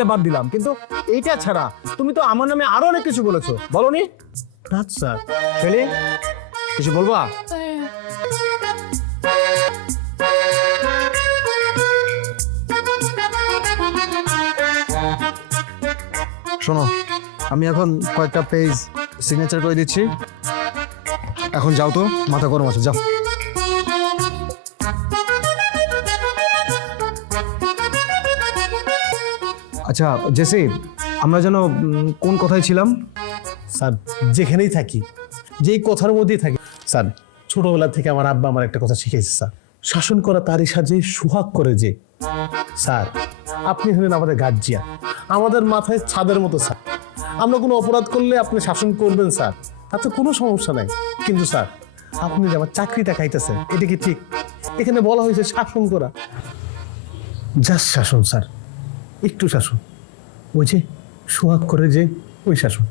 এটা বাদ দিলাম, কিন্তু এইটা ছাড়া তুমি তো আমার নামে আরো অনেক কিছু বলেছো, বলনি? আচ্ছা ফেলি, কিছু বলবা? শোনো, আমি এখন কয়েকটা পেজ সিগনেচার করে দিচ্ছি, এখন যাও তো, মাথা গরম আছে, যাও। আচ্ছা জেসি, আমরা যেন কোন কথায় ছিলাম? স্যার, যেখানেই থাকি, যেই কথার মধ্যেই থাকি স্যার, ছোটবেলা থেকে আমার আব্বা আমার একটা কথা শিখেছে স্যার, শাসন করা তারই সাজে সুহাগ করে যে। স্যার, আপনি হলেন আমাদের গার্জিয়ান, আমাদের মাথায় ছাদের মতো স্যার। আমরা কোনো অপরাধ করলে আপনি শাসন করবেন স্যার, তাতে কোনো সমস্যা নাই। কিন্তু স্যার, আপনি যে আমার চাকরিটা খাইতেছেন, এটা কি ঠিক? এখানে বলা হয়েছে শাসন করা, জাস্ট শাসন স্যার, একটু শাসন, ওই যে সোহাগ করে যে ওই শাসন।